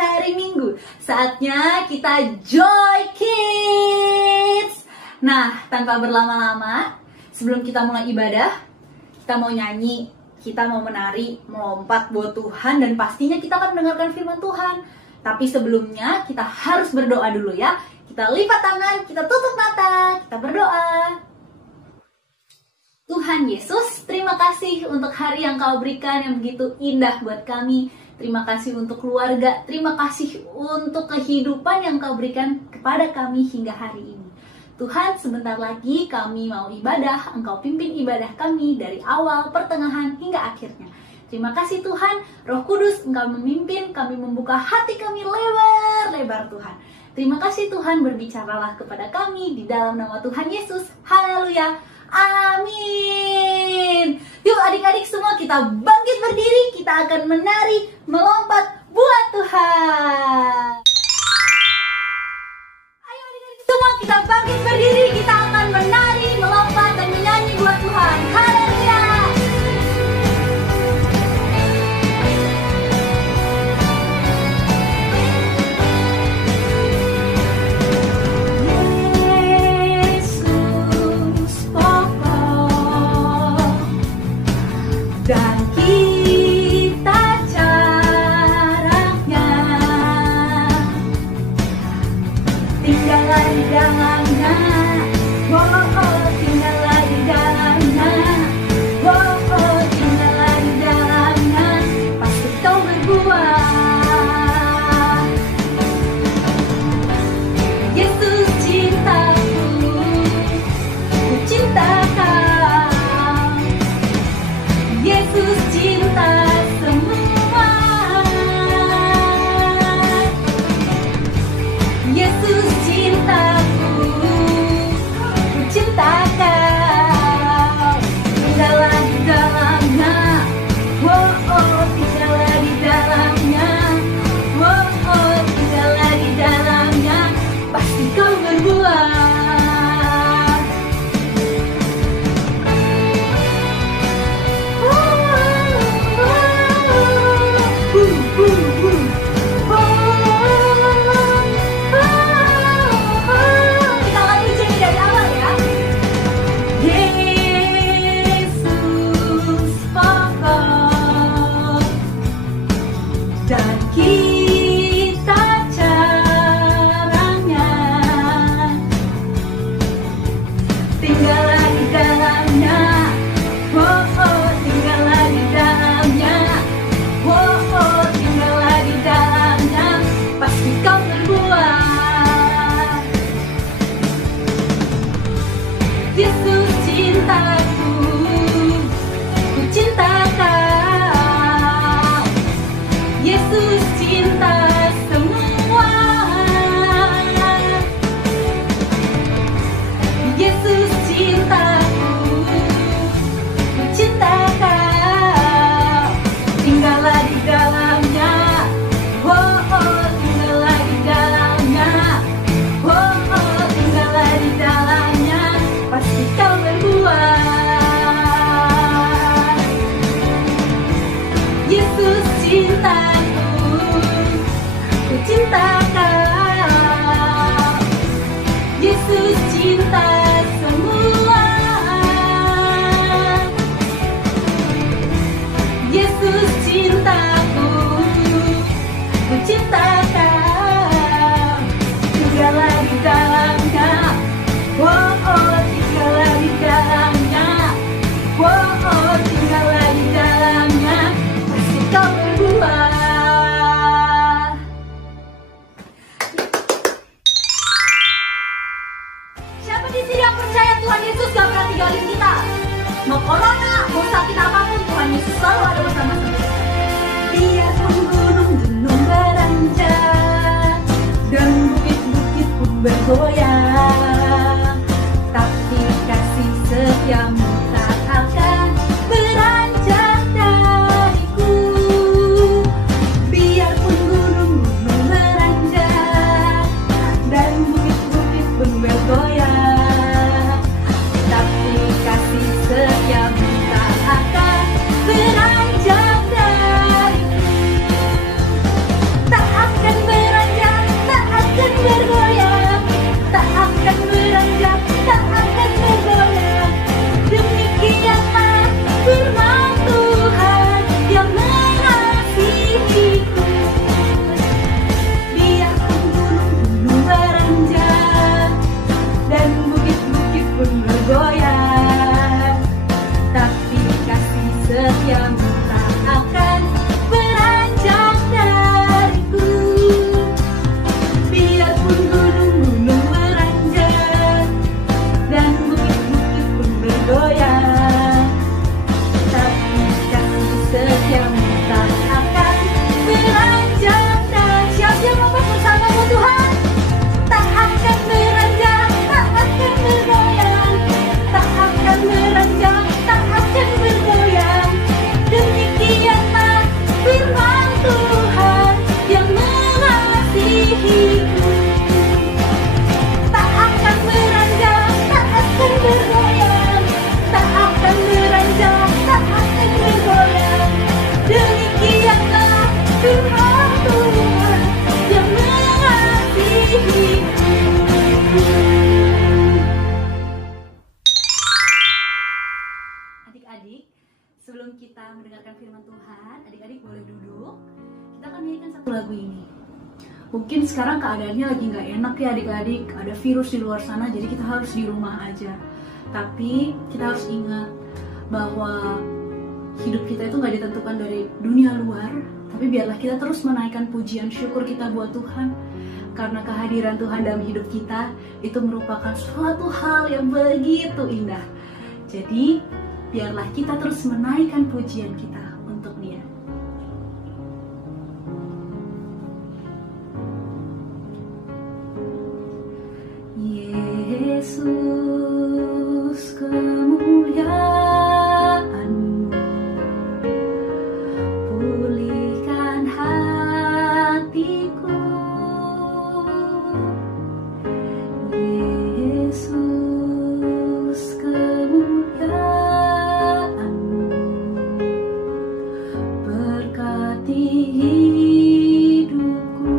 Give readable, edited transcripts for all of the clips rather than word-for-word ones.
hari Minggu. Saatnya kita Joy Kids. Nah, tanpa berlama-lama, sebelum kita mulai ibadah, kita mau nyanyi, kita mau menari, melompat buat Tuhan, dan pastinya kita akan mendengarkan firman Tuhan. Tapi sebelumnya kita harus berdoa dulu ya. Kita lipat tangan, kita tutup mata, kita berdoa. Tuhan Yesus, terima kasih untuk hari yang Kau berikan yang begitu indah buat kami. Terima kasih untuk keluarga, terima kasih untuk kehidupan yang Kau berikan kepada kami hingga hari ini. Tuhan, sebentar lagi kami mau ibadah, Engkau pimpin ibadah kami dari awal, pertengahan, hingga akhirnya. Terima kasih Tuhan, Roh Kudus, Engkau memimpin, kami membuka hati kami lebar-lebar Tuhan. Terima kasih Tuhan, berbicaralah kepada kami di dalam nama Tuhan Yesus. Haleluya. Amin. Yuk adik-adik semua kita bangkit berdiri. Kita akan menari, melompat buat Tuhan. Ayo adik-adik semua kita bangkit berdiri. Kita akan menari, melompat dan menyanyi buat Tuhan. Haleluya. Dan kita jaraknya tinggallah di dalamnya, tinggallah di dalamnya, tinggallah di dalamnya, pasti kau berbuah. Yesus cintaku, ku cinta kau. Yesus cinta semua. Yesus cintaku, ku cinta kau. Tinggallah di dalamnya, tinggallah di dalamnya, tinggallah di dalamnya, pasti kau berbuah. Mau corona, mau sakit apapun, Tuhan Yesus selalu ada bersama kita. Biarpun gunung-gunung beranjak, adik-adik boleh duduk. Kita akan nyanyikan satu lagu ini. Mungkin sekarang keadaannya lagi nggak enak ya adik-adik, ada virus di luar sana, jadi kita harus di rumah aja. Tapi kita harus ingat bahwa hidup kita itu nggak ditentukan dari dunia luar, tapi biarlah kita terus menaikkan pujian syukur kita buat Tuhan. Karena kehadiran Tuhan dalam hidup kita itu merupakan suatu hal yang begitu indah. Jadi biarlah kita terus menaikkan pujian kita untuk Dia. Yesus, kemuliaan-Mu pulihkan hatiku. Yesus, kemuliaan-Mu berkati hidupku.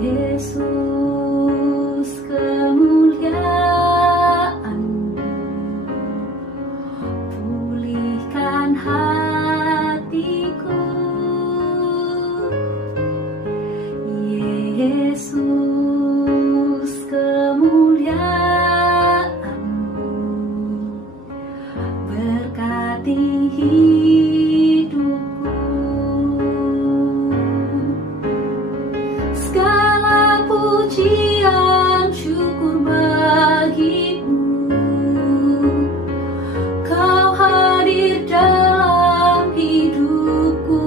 Yesus, kemuliaan-Mu pulihkan hatiku. Yesus, kemuliaan-Mu berkati hidupku. Segala pujian syukur bagi-Mu, Kau hadir dalam hidupku.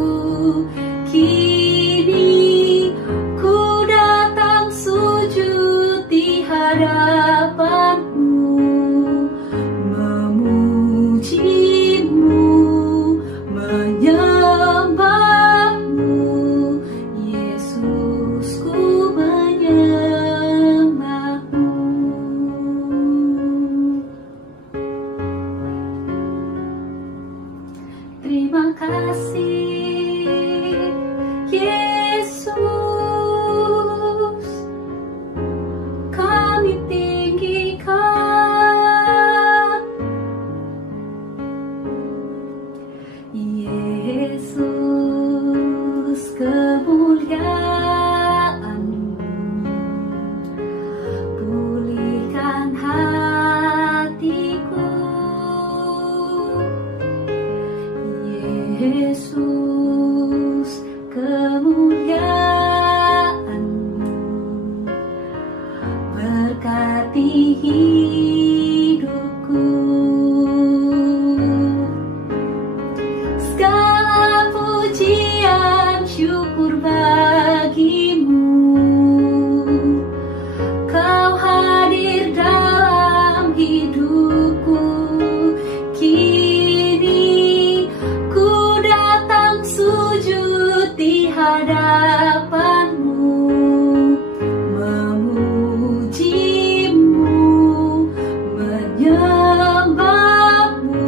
Kini ku datang sujud di hadapan-Mu, memuji-Mu, menyembah-Mu. Yesus, ku menyembah-Mu. Terima kasih Yesus, kami tinggikan. Yesus, kemuliaan-Mu pulihkan hatiku. Yesus, kemuliaan-Mu berkati hidupku. Segala pujian syukur bagi-Mu, Kau hadir dalam hidupku. Kini ku datang sujud di hadapan-Mu, memuji-Mu, menyembah-Mu.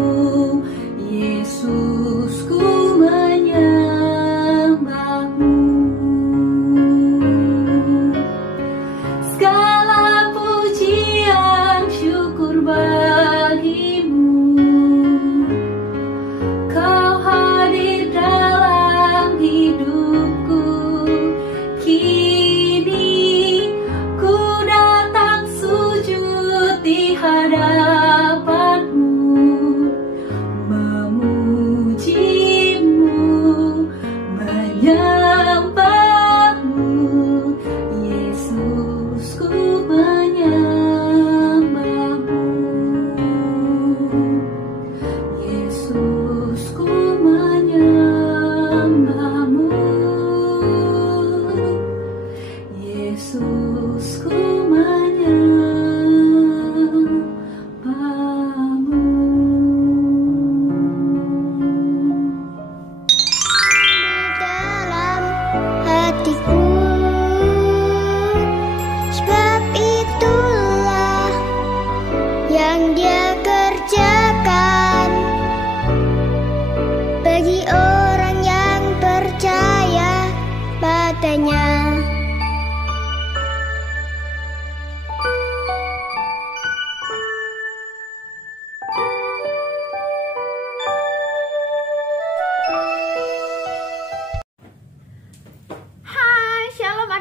Yesus, ku menyembah-Mu. Segala pujian syukur bagi-Mu, Kau hadir dalam hidupku. Kini ku datang sujud di hadapan-Mu, memuji-Mu, menyembah-Mu. Yesus, ku menyembah-Mu. Yesus, ku menyembah-Mu. Yesus, ku menyembah-Mu. Dalam hatiku, sebab itulah yang Dia kerjakan bagi orang yang percaya padanya.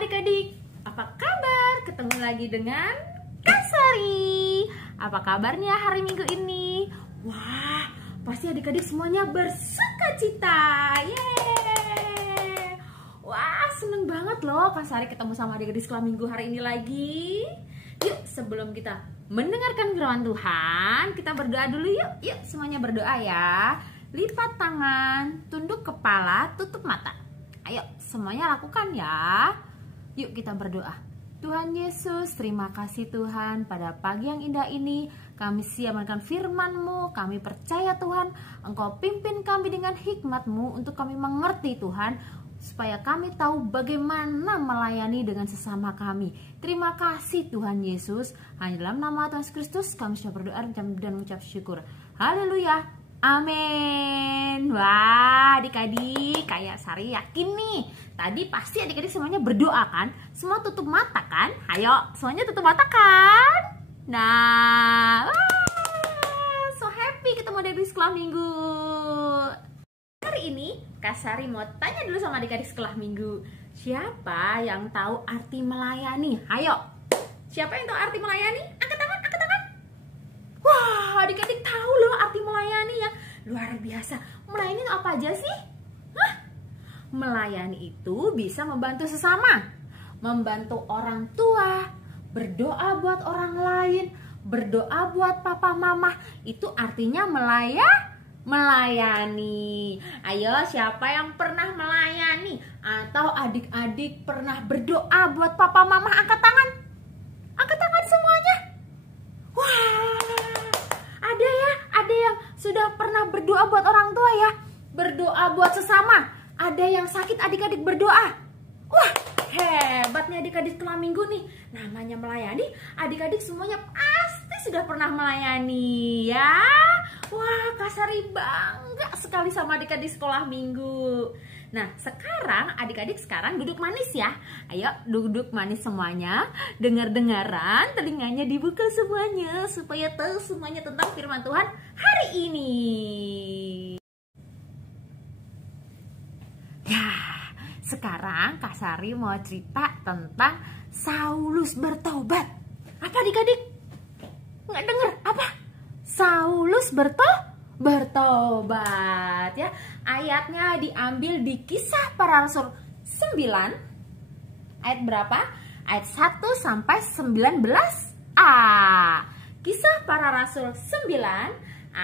adik-adik, apa kabar? Ketemu lagi dengan Kak Sari. Apa kabarnya hari Minggu ini? Wah, pasti adik-adik semuanya bersukacita. Yeay. Wah, seneng banget loh Kak Sari ketemu sama adik-adik sekolah minggu hari ini lagi. Yuk, sebelum kita mendengarkan firman Tuhan, kita berdoa dulu yuk. Yuk, semuanya berdoa ya. Lipat tangan, tunduk kepala, tutup mata. Ayo, semuanya lakukan ya. Yuk kita berdoa. Tuhan Yesus, terima kasih Tuhan, pada pagi yang indah ini kami siap mendengarkan firman-Mu. Kami percaya Tuhan, Engkau pimpin kami dengan hikmat-Mu untuk kami mengerti Tuhan, supaya kami tahu bagaimana melayani dengan sesama kami. Terima kasih Tuhan Yesus. Hanya dalam nama Tuhan Yesus Kristus kami sudah berdoa dan mengucap syukur. Haleluya. Amin. Wah, adik-adik, kayak Sari yakin nih. Tadi pasti adik-adik semuanya berdoa kan? Semua tutup mata kan? Ayo, semuanya tutup mata kan? Nah, wah, so happy ketemu adik-adik sekolah minggu. Hari ini, Kak Sari mau tanya dulu sama adik-adik sekolah minggu. Siapa yang tahu arti melayani? Ayo, siapa yang tahu arti melayani? Angkat tangan, angkat tangan. Wah, adik-adik tahu loh arti melayani ya. Luar biasa. Melayani itu apa aja sih? Hah? Melayani itu bisa membantu sesama, membantu orang tua, berdoa buat orang lain, berdoa buat papa mama. Itu artinya melayani. Ayo, siapa yang pernah melayani? Atau adik-adik pernah berdoa buat papa mama? Angkat tangan. Angkat tangan semuanya. Wah, ada yang sudah pernah berdoa buat orang tua ya, berdoa buat sesama. Ada yang sakit, adik-adik berdoa. Wah, hebat nih adik-adik sekolah minggu nih. Namanya melayani, adik-adik semuanya pasti sudah pernah melayani ya. Wah, Kak Sari bangga sekali sama adik-adik sekolah minggu. Nah, sekarang adik-adik duduk manis ya. Ayo duduk manis semuanya. Dengar-dengaran, telinganya dibuka semuanya supaya tahu semuanya tentang firman Tuhan hari ini. Ya, sekarang Kak Sari mau cerita tentang Saulus bertobat. Apa adik-adik? Nggak denger? Apa? Saulus bertobat ya. Ayatnya diambil di Kisah Para Rasul 9. Ayat berapa? Ayat 1 sampai 19a. Kisah Para Rasul 9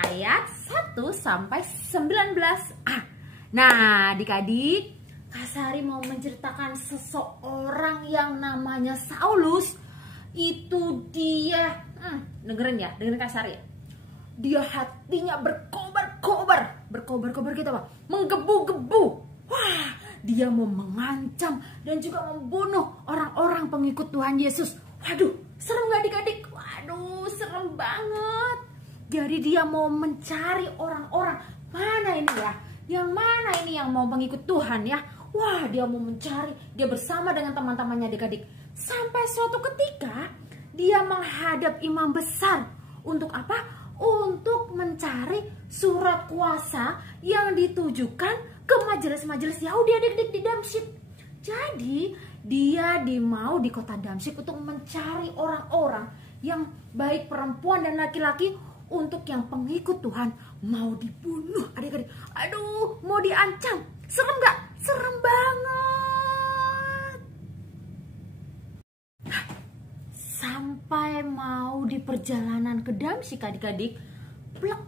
ayat 1 sampai 19a. Nah, adik-adik, Kak Sari mau menceritakan seseorang yang namanya Saulus. Itu dia, dengerin ya, dengerin Kak Sari ya. Dia hatinya berkobar-kobar gitu apa? Menggebu-gebu. Wah, dia mau mengancam dan juga membunuh orang-orang pengikut Tuhan Yesus. Waduh, serem gak adik-adik? Waduh, serem banget. Jadi dia mau mencari orang-orang. Mana ini ya? Yang mana ini yang mau mengikut Tuhan ya? Wah, dia mau mencari. Dia bersama dengan teman-temannya adik-adik. Sampai suatu ketika dia menghadap imam besar. Untuk apa? Untuk mencari surat kuasa yang ditujukan ke majelis-majelis Yahudi adik-adik di Damsyik. Jadi dia mau di kota Damsyik untuk mencari orang-orang yang baik perempuan dan laki-laki untuk yang pengikut Tuhan mau dibunuh adik-adik. Aduh, mau diancam. Serem gak? Serem banget. Sampai mau di perjalanan ke Damsyik adik-adik, plak,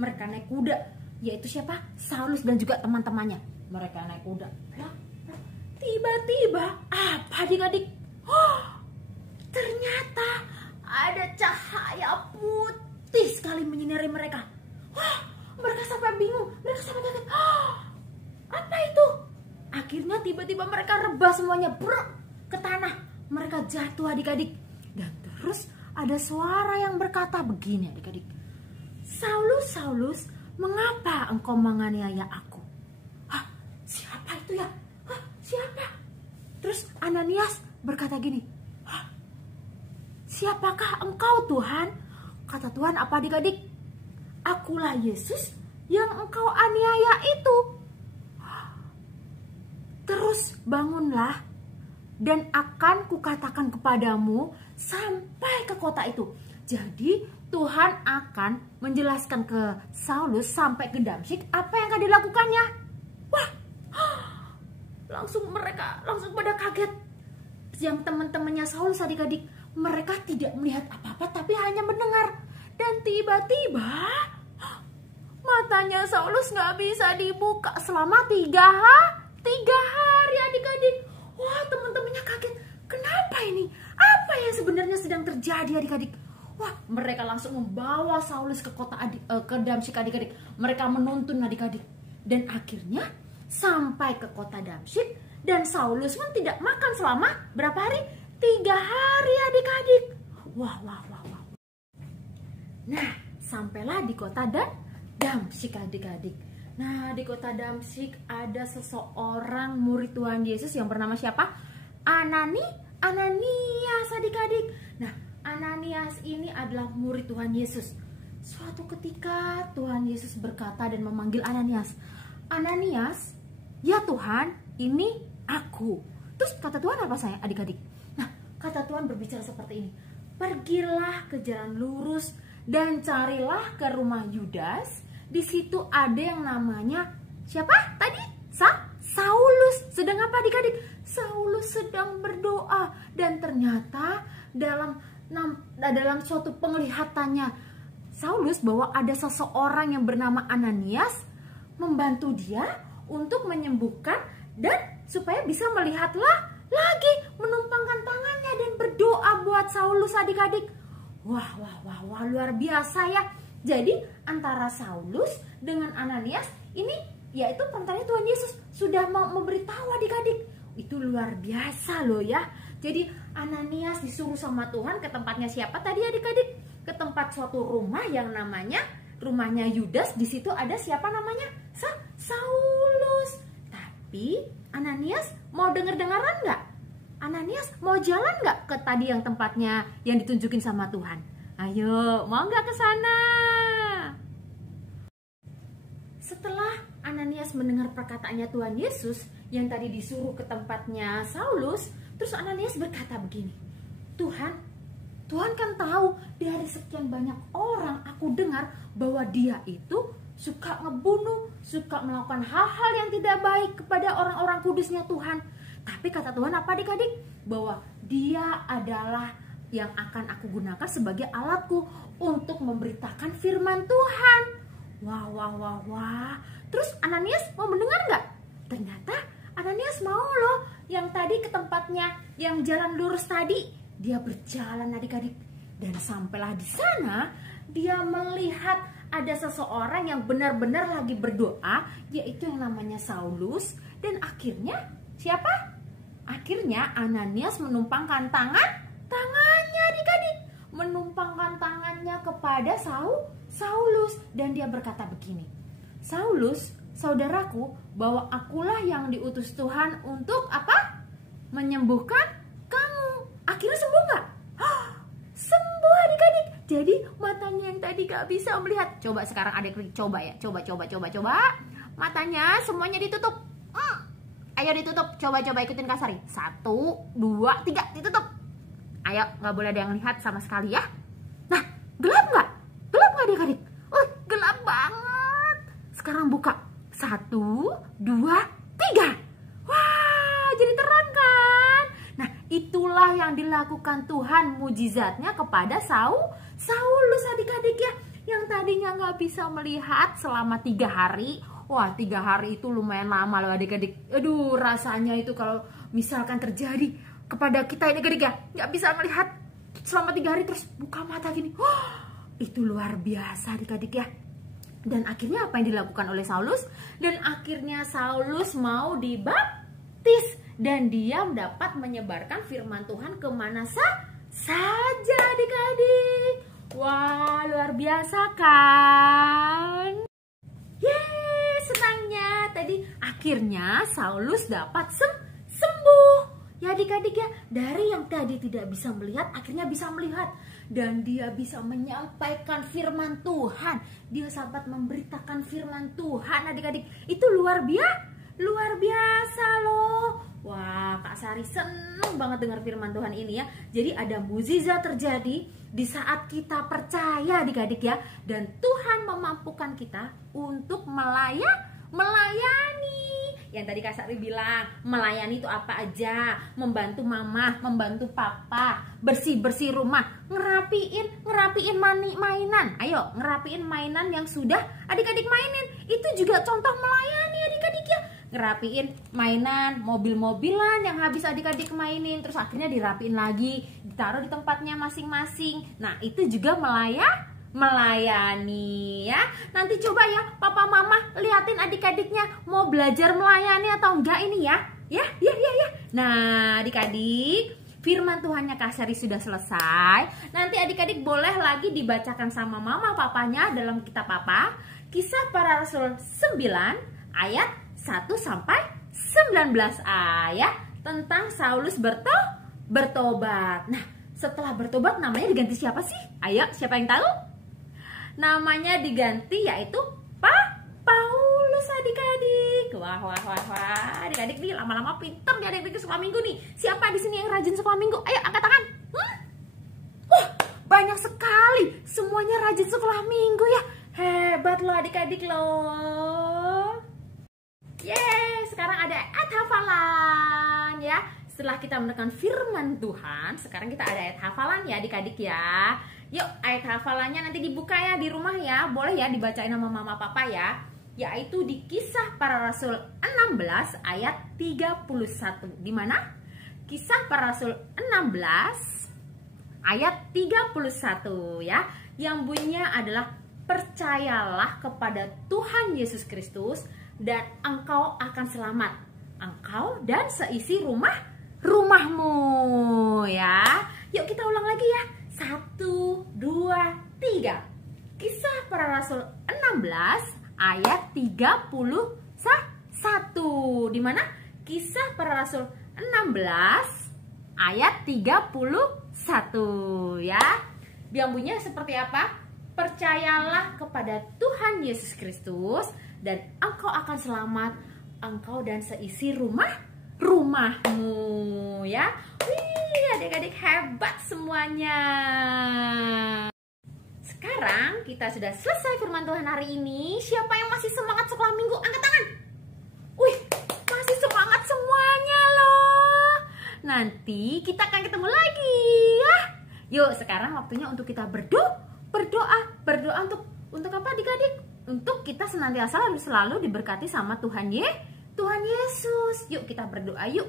mereka naik kuda. Yaitu siapa? Saulus dan juga teman-temannya. Mereka naik kuda. Plak. Tiba-tiba, apa adik-adik? Oh, ternyata ada cahaya putih sekali menyinari mereka. Oh, mereka sampai bingung, mereka sampai kaget. Oh, apa itu? Akhirnya tiba-tiba mereka rebah semuanya, ke tanah. Mereka jatuh adik-adik. Dan terus ada suara yang berkata begini adik-adik. Saulus, Saulus, mengapa engkau menganiaya aku? Hah, siapa itu ya? Hah, siapa? Terus Ananias berkata gini. Hah, siapakah engkau Tuhan? Kata Tuhan, apa adik-adik? Akulah Yesus yang engkau aniaya itu. Terus Saulus, bangunlah, dan akan kukatakan kepadamu sampai ke kota itu. Jadi Tuhan akan menjelaskan ke Saulus sampai ke Damsyik apa yang akan dilakukannya. Wah, mereka langsung pada kaget. Yang teman-temannya Saulus, adik-adik, mereka tidak melihat apa-apa tapi hanya mendengar. Dan tiba-tiba matanya Saulus nggak bisa dibuka selama 3 hari, adik-adik. Wah, teman-temannya kaget. Kenapa ini? Apa yang sebenarnya sedang terjadi, adik-adik? Wah, mereka langsung membawa Saulus ke ke Damsyik, adik-adik. Mereka menuntun, adik-adik. Dan akhirnya sampai ke kota Damsyik, dan Saulus pun tidak makan selama berapa hari? 3 hari, adik-adik. Wah. Nah, sampailah di kota Damsyik, adik-adik. Nah, di kota Damsyik ada seseorang murid Tuhan Yesus yang bernama siapa? Ananias, adik-adik. Nah, Ananias ini adalah murid Tuhan Yesus. Suatu ketika Tuhan Yesus berkata dan memanggil Ananias. Ananias, ya Tuhan, ini aku. Terus kata Tuhan apa, sayang, adik-adik? Nah, kata Tuhan berbicara seperti ini. Pergilah ke jalan lurus dan carilah ke rumah Yudas. Di situ ada yang namanya siapa tadi? Saulus. Sedang apa, adik-adik? Saulus sedang berdoa. Dan ternyata dalam suatu penglihatannya Saulus bahwa ada seseorang yang bernama Ananias membantu dia untuk menyembuhkan dan supaya bisa melihatlah lagi, menumpangkan tangannya dan berdoa buat Saulus, adik-adik. Wah, luar biasa ya. Jadi antara Saulus dengan Ananias ini yaitu perantara Tuhan Yesus sudah memberitahu, adik-adik. Itu luar biasa loh ya. Jadi Ananias disuruh sama Tuhan ke tempatnya siapa tadi, adik-adik? Ke tempat suatu rumah yang namanya rumahnya Yudas. Di situ ada siapa namanya? Saulus. Tapi Ananias mau denger-dengaran nggak? Ananias mau jalan nggak ke tadi yang tempatnya yang ditunjukin sama Tuhan? Ayo, mau nggak ke sana? Setelah Ananias mendengar perkataannya Tuhan Yesus yang tadi disuruh ke tempatnya Saulus, terus Ananias berkata begini, Tuhan kan tahu dari sekian banyak orang aku dengar bahwa dia itu suka ngebunuh, suka melakukan hal-hal yang tidak baik kepada orang-orang kudusnya Tuhan. Tapi kata Tuhan apa, adik-adik? Bahwa dia adalah yang akan aku gunakan sebagai alatku untuk memberitakan firman Tuhan. Wah. Terus Ananias mau mendengar nggak? Ternyata Ananias mau loh. Yang tadi ke tempatnya yang jalan lurus tadi. Dia berjalan, adik-adik. Dan sampailah di sana, dia melihat ada seseorang yang benar-benar lagi berdoa, yaitu yang namanya Saulus. Dan akhirnya siapa? Akhirnya Ananias menumpangkan tangannya, adik-adik. Menumpangkan tangannya kepada Saulus. Dan dia berkata begini, Saulus, saudaraku, bahwa akulah yang diutus Tuhan untuk apa? Menyembuhkan kamu. Akhirnya sembuh nggak? Sembuh, adik-adik. Jadi matanya yang tadi gak bisa melihat. Coba sekarang adik-adik coba ya. Coba. Matanya semuanya ditutup. Ayo ditutup. Coba ikutin Kak Sari. 1, 2, 3, ditutup. Ayo, gak boleh ada yang lihat sama sekali ya. Nah, gelap nggak? Gelap nggak, adik-adik? Gelap banget. Sekarang buka. 1, 2, 3. Wah, jadi terang kan? Nah, itulah yang dilakukan Tuhan mujizatnya kepada Saulus, adik-adik ya. Yang tadinya nggak bisa melihat selama 3 hari. Wah, 3 hari itu lumayan lama loh, adik-adik. Aduh, rasanya itu kalau misalkan terjadi kepada kita, adik-adik ya, nggak bisa melihat selama 3 hari terus buka mata gini. Itu luar biasa, adik-adik ya. Dan akhirnya apa yang dilakukan oleh Saulus? Dan akhirnya Saulus mau dibaptis. Dan dia dapat menyebarkan firman Tuhan kemana saja, adik-adik. Wah, luar biasa kan? Yeay, senangnya. Tadi akhirnya Saulus dapat sembuh. Ya adik-adik ya, dari yang tadi tidak bisa melihat, akhirnya bisa melihat. Dan dia bisa menyampaikan firman Tuhan. Dia sahabat memberitakan firman Tuhan, adik-adik. Itu luar biasa loh. Sari seneng banget dengar firman Tuhan ini ya. Jadi ada mukjizat terjadi di saat kita percaya adik-adik ya. Dan Tuhan memampukan kita untuk melayani. Yang tadi Kak Sari bilang, melayani itu apa aja? Membantu mama, membantu papa, bersih-bersih rumah, ngerapiin mainan. Ayo, ngerapiin mainan yang sudah adik-adik mainin. Itu juga contoh melayani adik-adik ya. Ngerapiin mainan, mobil-mobilan yang habis adik-adik mainin, terus akhirnya dirapiin lagi, ditaruh di tempatnya masing-masing. Nah, itu juga melayani ya. Nanti coba ya papa mama liatin adik-adiknya mau belajar melayani atau enggak ini ya. Ya. Nah, adik-adik, firman Tuhannya Kak Sari sudah selesai. Nanti adik-adik boleh lagi dibacakan sama mama papanya dalam kitab apa? Kisah Para Rasul 9 ayat 1 sampai 19 ayat tentang Saulus bertobat. Nah, setelah bertobat namanya diganti siapa sih? Ayo, siapa yang tahu? Namanya diganti yaitu Paulus adik-adik. Wah. Adik-adik nih lama-lama pinter nih adik-adik sekolah minggu nih. Siapa di sini yang rajin sekolah minggu? Ayo angkat tangan. Wah, banyak sekali. Semuanya rajin sekolah minggu ya. Hebat loh adik-adik loh. Sekarang ada ayat hafalan ya. Setelah kita mendengarkan firman Tuhan, sekarang kita ada ayat hafalan ya adik-adik ya. Yuk, ayat hafalannya nanti dibuka ya di rumah ya. Boleh ya dibacain sama mama papa ya. Yaitu di Kisah Para Rasul 16 ayat 31. Di mana? Kisah Para Rasul 16 ayat 31 ya. Yang bunyinya adalah, percayalah kepada Tuhan Yesus Kristus dan engkau akan selamat, engkau dan seisi rumahmu ya. Yuk kita ulang lagi ya. 1, 2, 3. Kisah Para Rasul 16 ayat 31. Di mana? Kisah Para Rasul 16 ayat 31 ya. Yang bunyinya seperti apa? Percayalah kepada Tuhan Yesus Kristus dan engkau akan selamat, engkau dan seisi rumahmu ya. Wih, adik-adik hebat semuanya. Sekarang kita sudah selesai firman Tuhan hari ini. Siapa yang masih semangat sekolah minggu? Angkat tangan. Wih, masih semangat semuanya loh. Nanti kita akan ketemu lagi ya. Yuk, sekarang waktunya untuk kita berdoa untuk apa adik-adik? Untuk kita senantiasa selalu diberkati sama Tuhan Yesus. Yuk kita berdoa yuk.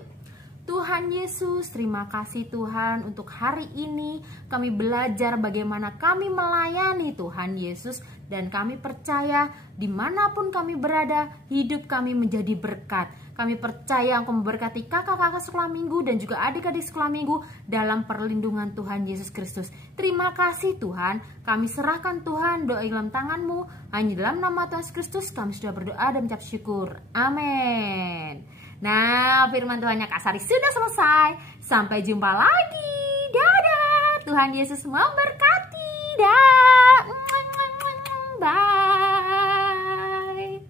Tuhan Yesus, terima kasih Tuhan untuk hari ini kami belajar bagaimana kami melayani Tuhan Yesus. Dan kami percaya dimanapun kami berada, hidup kami menjadi berkat. Kami percaya Engkau memberkati kakak-kakak sekolah minggu dan juga adik-adik sekolah minggu dalam perlindungan Tuhan Yesus Kristus. Terima kasih Tuhan, kami serahkan Tuhan doa dalam tangan-Mu. Hanya dalam nama Tuhan Yesus Kristus kami sudah berdoa dan mengucap syukur. Amin. Nah, firman Tuhannya Kak Sari sudah selesai. Sampai jumpa lagi. Dadah. Tuhan Yesus memberkati. Dah. Bye.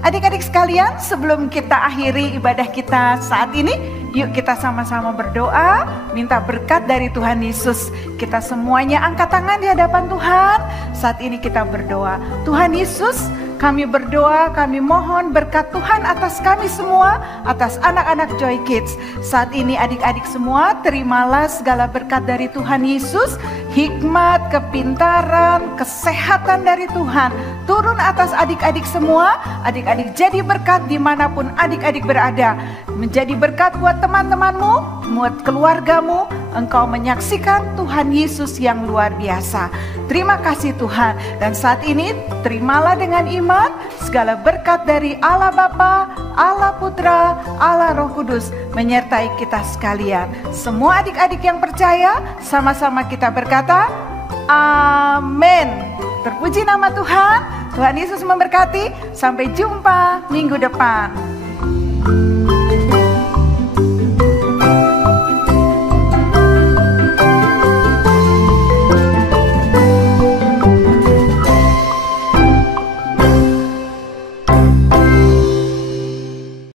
Adik-adik sekalian, sebelum kita akhiri ibadah kita saat ini, yuk kita sama-sama berdoa, minta berkat dari Tuhan Yesus. Kita semuanya angkat tangan di hadapan Tuhan. Saat ini kita berdoa. Tuhan Yesus, kami berdoa, kami mohon berkat Tuhan atas kami semua, atas anak-anak Joy Kids. Saat ini adik-adik semua, terimalah segala berkat dari Tuhan Yesus. Hikmat, kepintaran, kesehatan dari Tuhan turun atas adik-adik semua. Adik-adik jadi berkat dimanapun adik-adik berada. Menjadi berkat buat teman-temanmu, buat keluargamu. Engkau menyaksikan Tuhan Yesus yang luar biasa. Terima kasih Tuhan. Dan saat ini terimalah dengan iman segala berkat dari Allah Bapa, Allah Putra, Allah Roh Kudus menyertai kita sekalian. Semua adik-adik yang percaya, sama-sama kita berkata, amin. Terpuji nama Tuhan. Tuhan Yesus memberkati. Sampai jumpa minggu depan.